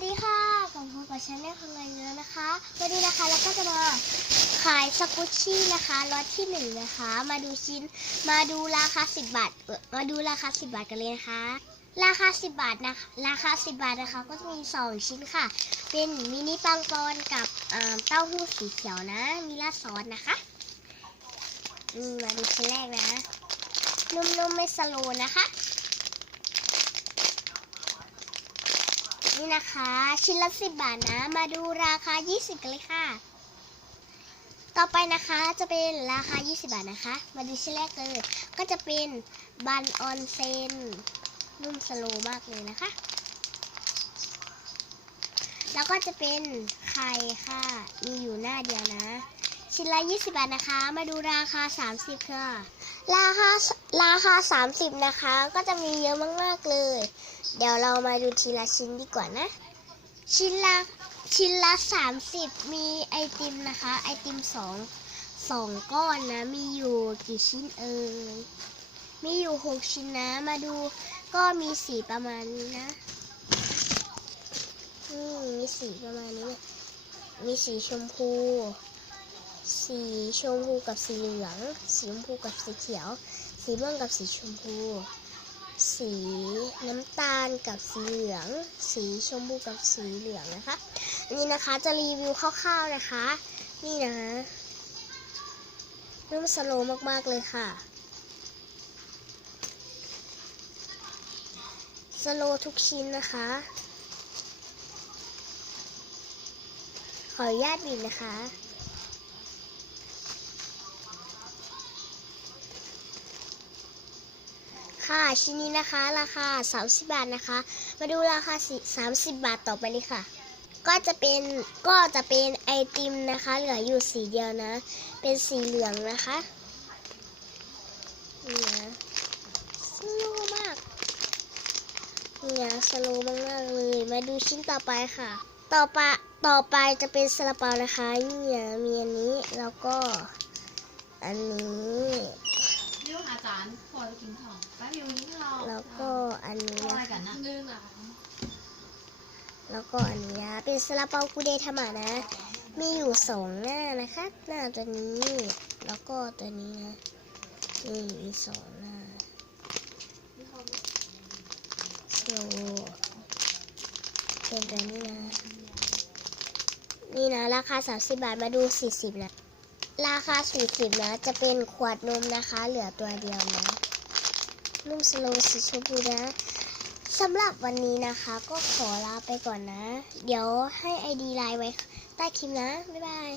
วัสดีค่ะกับพบกับชาแนลของเราอีกแล้วนะคะ วันนี้นะคะเราก็จะมาขายสกุชชี่นะคะล็อตที่หนึ่งนะคะ มาดูชิ้น มาดูราคา10บบาท มาดูราคา10บบาทกันเลยนะคะ ราคา10บบาทนะคะ ราคา10บบาทนะคะ ก็จะมี2ชิ้นค่ะ เป็นมินิปังปอนกับเต้าหู้สีเขียวนะ มีราดซอสนะคะมมาดูชิ้นแรกนะ นุ่มๆไม่สโลนะคะ นี่นะคะ ชิ้นละสิบบาทนะ มาดูราคา 20 กันเลยค่ะ ต่อไปนะคะจะเป็นราคา 20 บาทนะคะ มาดูชิ้นแรกเลยก็จะเป็นบันออนเซนนุ่มสโลมากเลยนะคะ แล้วก็จะเป็นไข่ค่ะ มีอยู่หน้าเดียวนะ ชิ้นละ20 บาทนะคะ มาดูราคา 30 ค่ะ ราคาราคา 30 นะคะ ก็จะมีเยอะมากๆเลย เดี๋ยวเรามาดูทีละชิ้นดีกว่านะ ชิ้นละชิ้นละ 30 มีไอติมนะคะ ไอติมสองสองก้อนนะ มีอยู่กี่ชิ้นเอ่ย มีอยู่ 6 ชิ้นนะ มาดูก็มีสีประมาณนี้นะนี่มีสีประมาณนี้ มีสีชมพู สีชมพูกับสีเหลือง สีชมพูกับสีเขียว สีม่วงกับสีชมพู สีน้ำตาลกับสีเหลือง สีชมพูกับสีเหลืองนะคะ อันนี้นะคะจะรีวิวคร่าวๆนะคะ นี่นะนุ่มสโลมากๆเลยค่ะ สโลทุกชิ้นนะคะ ขออนุญาตบิดนะคะ ค่ะ ชิ้นนี้นะคะ ราคา 30 บาทนะคะ มาดูราคาสิ30 บาทต่อไปเลยค่ะ ก็จะเป็นก็จะเป็นไอติมนะคะ เหลืออยู่สีเดียวนะ เป็นสีเหลืองนะคะนี่นะสโลมากนี่นะสโลว์มากเลย มาดูชิ้นต่อไปค่ะ ต่อไปต่อไปจะเป็นซาลาเปานะคะนี่นะมีอันนี้แล้วก็ อันนี้วิวหาจานพอจะกินของ แป๊บวิวนี้เราแล้วก็อันนี้เอาอะไรนะกันนะลืมอะแล้วก็อันนี้นะเป็นซาลาเปาคูเดทามานะ มีอยู่สองหน้านะคะหน้าตัวนี้ แล้วก็ตัวนี้นะนี่มีสองหน้าโซเป็นตัวนี้นะ นี่นะ ราคา 30 บาทมาดู 40 นะ ราคา 40 นะ จะเป็นขวดนมนะคะ เหลือตัวเดียวนะ ลุงสโลว์สีชมพูนะสำหรับวันนี้นะคะ ก็ขอลาไปก่อนนะ เดี๋ยวให้ไอดีไลน์ไว้ใต้คลิปนะ บ๊ายบาย